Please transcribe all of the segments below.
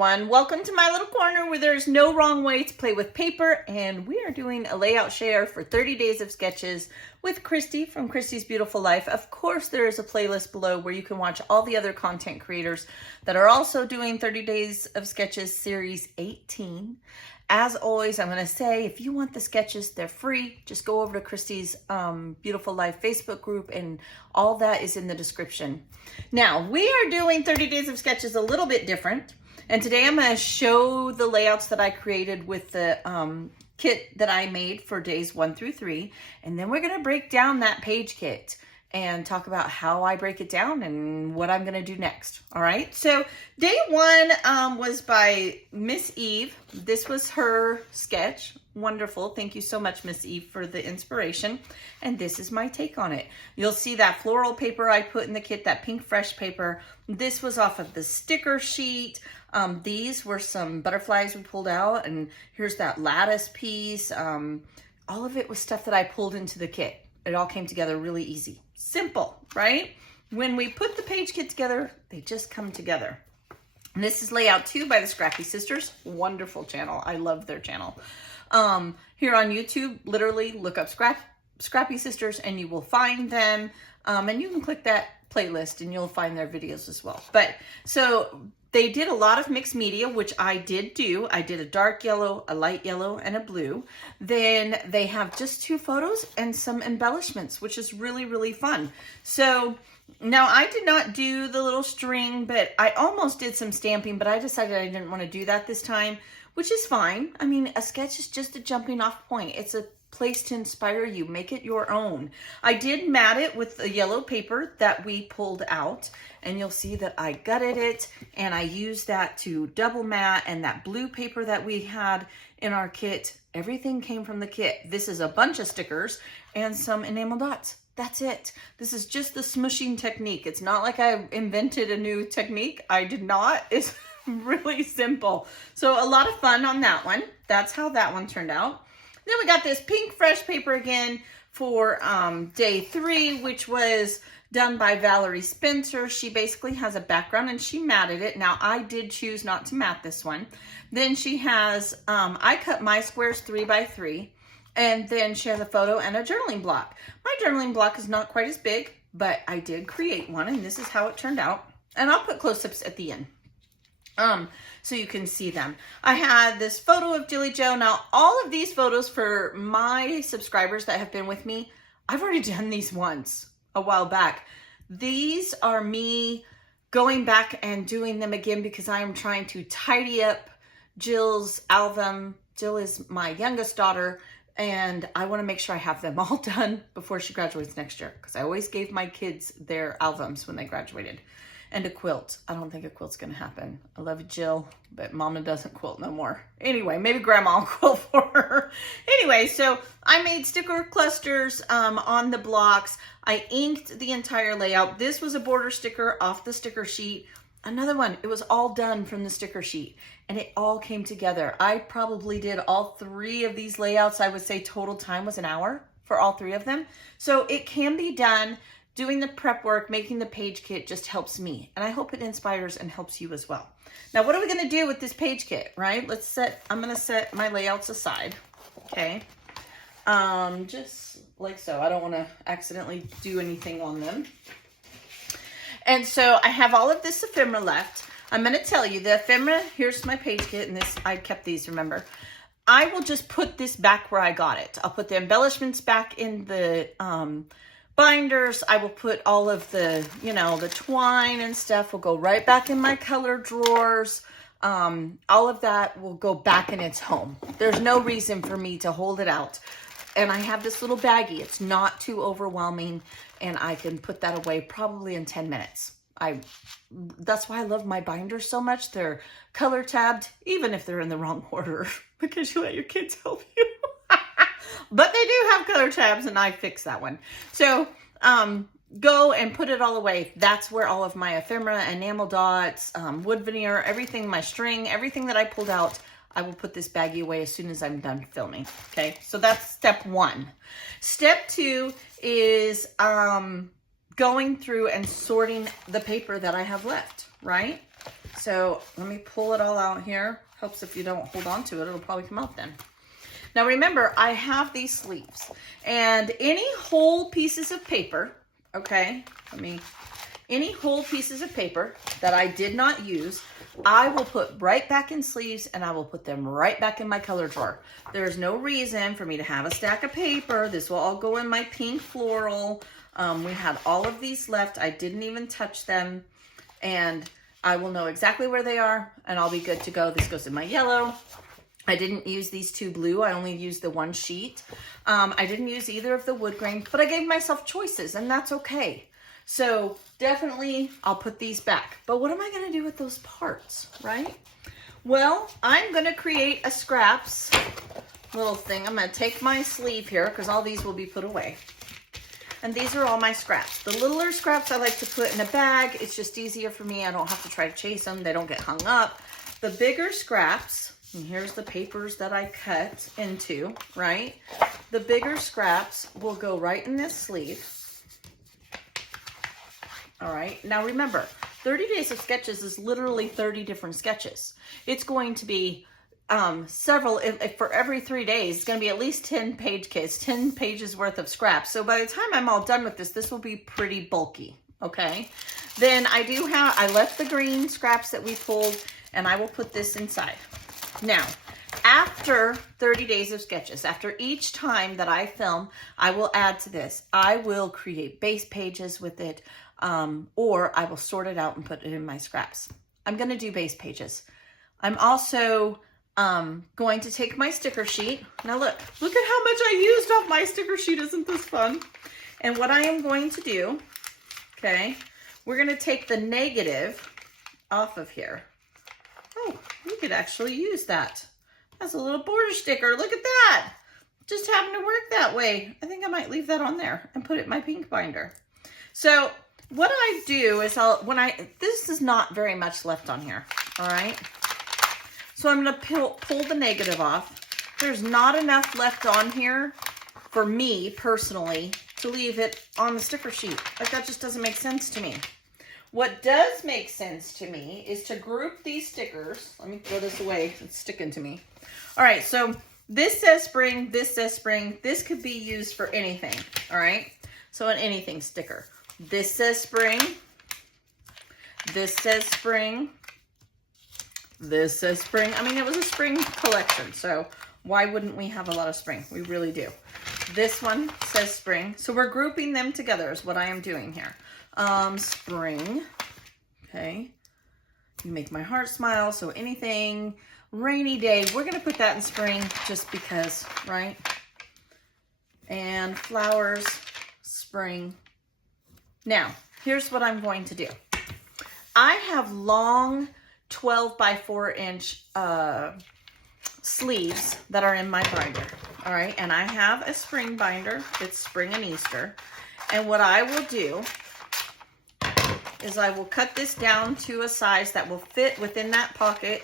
everyone. Welcome to my little corner where there's no wrong way to play with paper, and we are doing a layout share for 30 days of sketches with Christy from Christy's Beautiful Life. Of course, there is a playlist below where you can watch all the other content creators that are also doing 30 days of sketches series 18. As always, I'm going to say, if you want the sketches, they're free. Just go over to Christy's Beautiful Life Facebook group, and all that is in the description. Now, we are doing 30 days of sketches a little bit different. And today I'm going to show the layouts that I created with the kit that I made for days 1 through 3. And then we're going to break down that page kit and talk about how I break it down and what I'm going to do next. All right. So day 1 was by Miss Eve. This was her sketch. Wonderful. Thank you so much, Miss Eve, for the inspiration. And this is my take on it. You'll see that floral paper I put in the kit, that pink fresh paper. This was off of the sticker sheet. These were some butterflies we pulled out, and here's that lattice piece. All of it was stuff that I pulled into the kit. It all came together really easy. Simple, right? When we put the page kit together, they just come together. And this is layout 2 by the Scrappy Sisters. Wonderful channel. I love their channel. Here on YouTube, literally look up Scrappy Sisters and you will find them. And you can click that playlist and you'll find their videos as well. But so they did a lot of mixed media, which I did do. I did a dark yellow, a light yellow, and a blue. Then they have just 2 photos and some embellishments, which is really, really fun. So now I did not do the little string, but I almost did some stamping, but I decided I didn't want to do that this time, which is fine. I mean, a sketch is just a jumping off point. It's a place to inspire you. Make it your own. I did mat it with the yellow paper that we pulled out, and you'll see that I gutted it and I used that to double mat, and that blue paper that we had in our kit, everything came from the kit. This is a bunch of stickers and some enamel dots. That's it. This is just the smushing technique. It's not like I invented a new technique. I did not. It's really simple. So a lot of fun on that one. That's how that one turned out. Then we got this pink fresh paper again for day 3, which was done by Valerie Spencer. She basically has a background and she matted it. Now I did choose not to mat this one. Then she has, I cut my squares 3 by 3, and then she has a photo and a journaling block. My journaling block is not quite as big, but I did create one, and this is how it turned out. And I'll put close-ups at the end, so you can see them. I had this photo of Jilly Joe. Now, all of these photos for my subscribers that have been with me, I've already done these once a while back. These are me going back and doing them again because I am trying to tidy up Jill's album. Jill is my youngest daughter, and I want to make sure I have them all done before she graduates next year, because I always gave my kids their albums when they graduated. And a quilt. I don't think a quilt's going to happen. I love Jill, but Mama doesn't quilt no more. Anyway, maybe Grandma will quilt for her. Anyway, so I made sticker clusters on the blocks. I inked the entire layout. This was a border sticker off the sticker sheet. Another one, it was all done from the sticker sheet, and it all came together. I probably did all 3 of these layouts. I would say total time was an hour for all 3 of them. So it can be done. Doing the prep work, making the page kit just helps me, and I hope it inspires and helps you as well. Now, what are we going to do with this page kit, right? I'm going to set my layouts aside, okay? Just like so. I don't want to accidentally do anything on them. And so I have all of this ephemera left. I'm going to tell you the ephemera, here's my page kit, and this, I kept these, remember. I will just put this back where I got it. I'll put the embellishments back in the binders. I will put all of the, the twine and stuff will go right back in my color drawers. All of that will go back in its home. There's no reason for me to hold it out. And I have this little baggie. It's not too overwhelming, and I can put that away probably in 10 minutes. That's why I love my binders so much. They're color tabbed, even if they're in the wrong order, because you let your kids help you. But they do have color tabs, and I fixed that one. So go and put it all away. That's where all of my ephemera, enamel dots, wood veneer, everything, my string, everything that I pulled out, I will put this baggie away as soon as I'm done filming. Okay, so that's step 1. Step 2 is going through and sorting the paper that I have left, right? So let me pull it all out here. Helps if you don't hold on to it, it'll probably come out then. Now remember, I have these sleeves, and any whole pieces of paper, okay, any whole pieces of paper that I did not use, I will put right back in sleeves, and I will put them right back in my color drawer. There's no reason for me to have a stack of paper. This will all go in my pink floral. We had all of these left. I didn't even touch them, and I will know exactly where they are, and I'll be good to go. This goes in my yellow. I didn't use these two blue. I only used the one sheet. I didn't use either of the wood grain, but I gave myself choices, and that's okay. So definitely I'll put these back. But what am I going to do with those parts, right? Well, I'm going to create a scraps little thing. I'm going to take my sleeve here because all these will be put away. And these are all my scraps. The littler scraps I like to put in a bag. It's just easier for me. I don't have to try to chase them. They don't get hung up. The bigger scraps, and here's the papers that I cut into, right? The bigger scraps will go right in this sleeve. All right, now remember, 30 Days of Sketches is literally 30 different sketches. It's going to be several, if for every 3 days, it's going to be at least 10 page kits, 10 pages worth of scraps. So by the time I'm all done with this, this will be pretty bulky, okay? Then I left the green scraps that we pulled, and I will put this inside. Now, after 30 Days of Sketches, after each time that I film, I will add to this. I will create base pages with it, or I will sort it out and put it in my scraps. I'm going to do base pages. I'm also going to take my sticker sheet. Now look at how much I used off my sticker sheet. Isn't this fun? And what I am going to do, okay, we're going to take the negative off of here. Oh, we could actually use that. That's a little border sticker. Look at that. Just happened to work that way. I think I might leave that on there and put it in my pink binder. So what I do is this is not very much left on here. All right. So I'm going to pull the negative off. There's not enough left on here for me personally to leave it on the sticker sheet. Like, that just doesn't make sense to me. What does make sense to me is to group these stickers. Let me throw this away. It's sticking to me. All right, so this says spring, this says spring. This could be used for anything, all right? So an anything sticker. This says spring. This says spring. This says spring. I mean, it was a spring collection, so why wouldn't we have a lot of spring? We really do. This one says spring. So we're grouping them together is what I am doing here. Spring, okay, you make my heart smile, so anything, rainy day, we're going to put that in spring just because, right? And flowers, spring. Now, here's what I'm going to do. I have long 12 by 4 inch sleeves that are in my binder, all right? And I have a spring binder. It's spring and Easter. And what I will do is I will cut this down to a size that will fit within that pocket.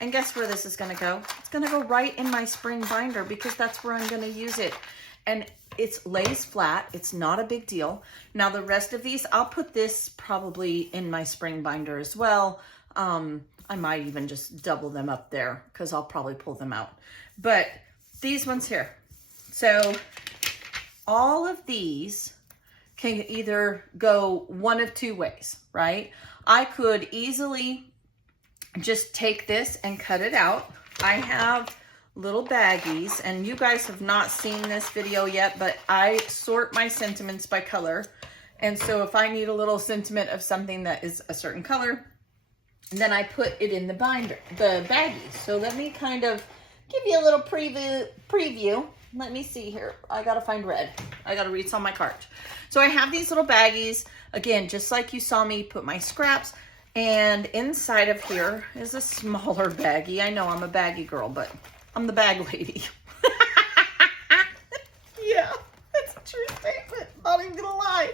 And guess where this is going to go? It's going to go right in my spring binder because that's where I'm going to use it. And it lays flat. It's not a big deal. Now the rest of these, I'll put this probably in my spring binder as well. I might even just double them up there because I'll probably pull them out. But these ones here. So all of these can either go one of two ways, right? I could easily just take this and cut it out. I have little baggies, and you guys have not seen this video yet, but I sort my sentiments by color. And so if I need a little sentiment of something that is a certain color, then I put it in the binder, the baggies. So let me kind of give you a little preview. Let me see here. I gotta find red. I gotta read on my cart. So I have these little baggies. Again, just like you saw me put my scraps. And inside of here is a smaller baggie. I know I'm a baggy girl, but I'm the bag lady. Yeah, that's a true statement. Not even gonna lie.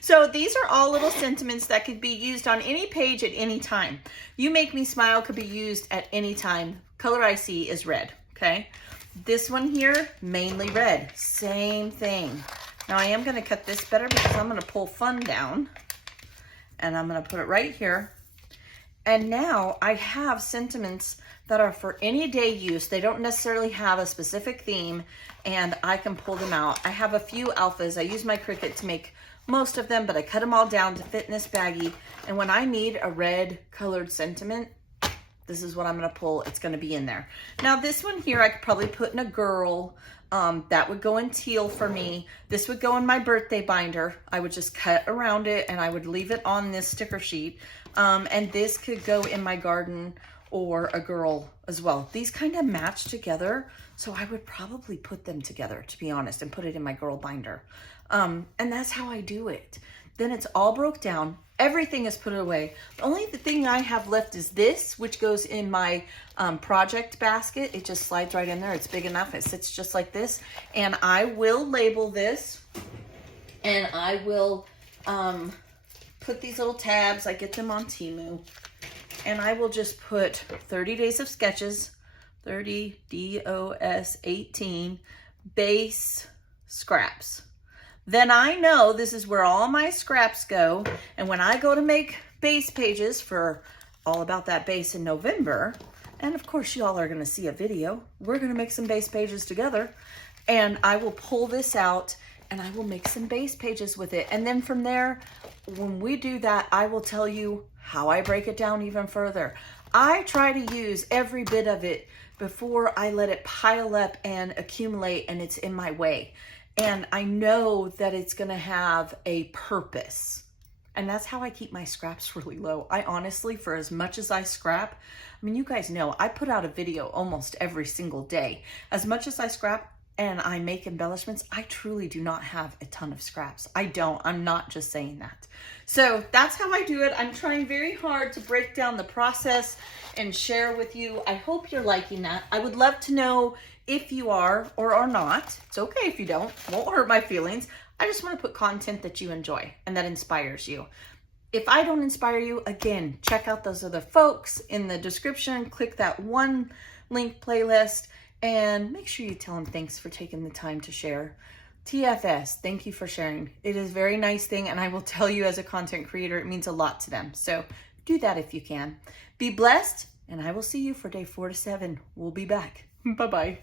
So these are all little sentiments that could be used on any page at any time. You Make Me Smile could be used at any time. Color I see is red, okay? This one here, mainly red. Same thing. Now I am gonna cut this better because I'm gonna pull fun down and I'm gonna put it right here. And now I have sentiments that are for any day use. They don't necessarily have a specific theme, and I can pull them out. I have a few alphas. I use my Cricut to make most of them, but I cut them all down to fit in this baggie. And when I need a red colored sentiment, this is what I'm gonna pull. It's gonna be in there. Now this one here, I could probably put in a girl. That would go in teal for me. This would go in my birthday binder. I would just cut around it and I would leave it on this sticker sheet. And this could go in my garden or a girl as well. These kind of match together. So I would probably put them together, to be honest, and put it in my girl binder. And that's how I do it. Then it's all broke down. Everything is put away. The only thing I have left is this, which goes in my project basket. It just slides right in there. It's big enough. It sits just like this. And I will label this, and I will put these little tabs. I get them on Temu. And I will just put 30 days of sketches, 30 DOS 18 base scraps. Then I know this is where all my scraps go. And when I go to make base pages for all about that base in November, and of course y'all are gonna see a video, we're gonna make some base pages together, and I will pull this out and I will make some base pages with it. And then from there, when we do that, I will tell you how I break it down even further. I try to use every bit of it before I let it pile up and accumulate and it's in my way. And I know that it's gonna have a purpose. And that's how I keep my scraps really low. I honestly, for as much as I scrap, I mean, you guys know, I put out a video almost every single day. As much as I scrap and I make embellishments, I truly do not have a ton of scraps. I don't, I'm not just saying that. So that's how I do it. I'm trying very hard to break down the process and share with you. I hope you're liking that. I would love to know if you are or are not. It's okay if you don't, won't hurt my feelings. I just want to put content that you enjoy and that inspires you. If I don't inspire you, again, check out those other folks in the description, click that one link playlist, and make sure you tell them thanks for taking the time to share. TFS, thank you for sharing. It is a very nice thing, and I will tell you as a content creator, it means a lot to them. So do that if you can. Be blessed, and I will see you for day 4 to 7. We'll be back. Bye-bye.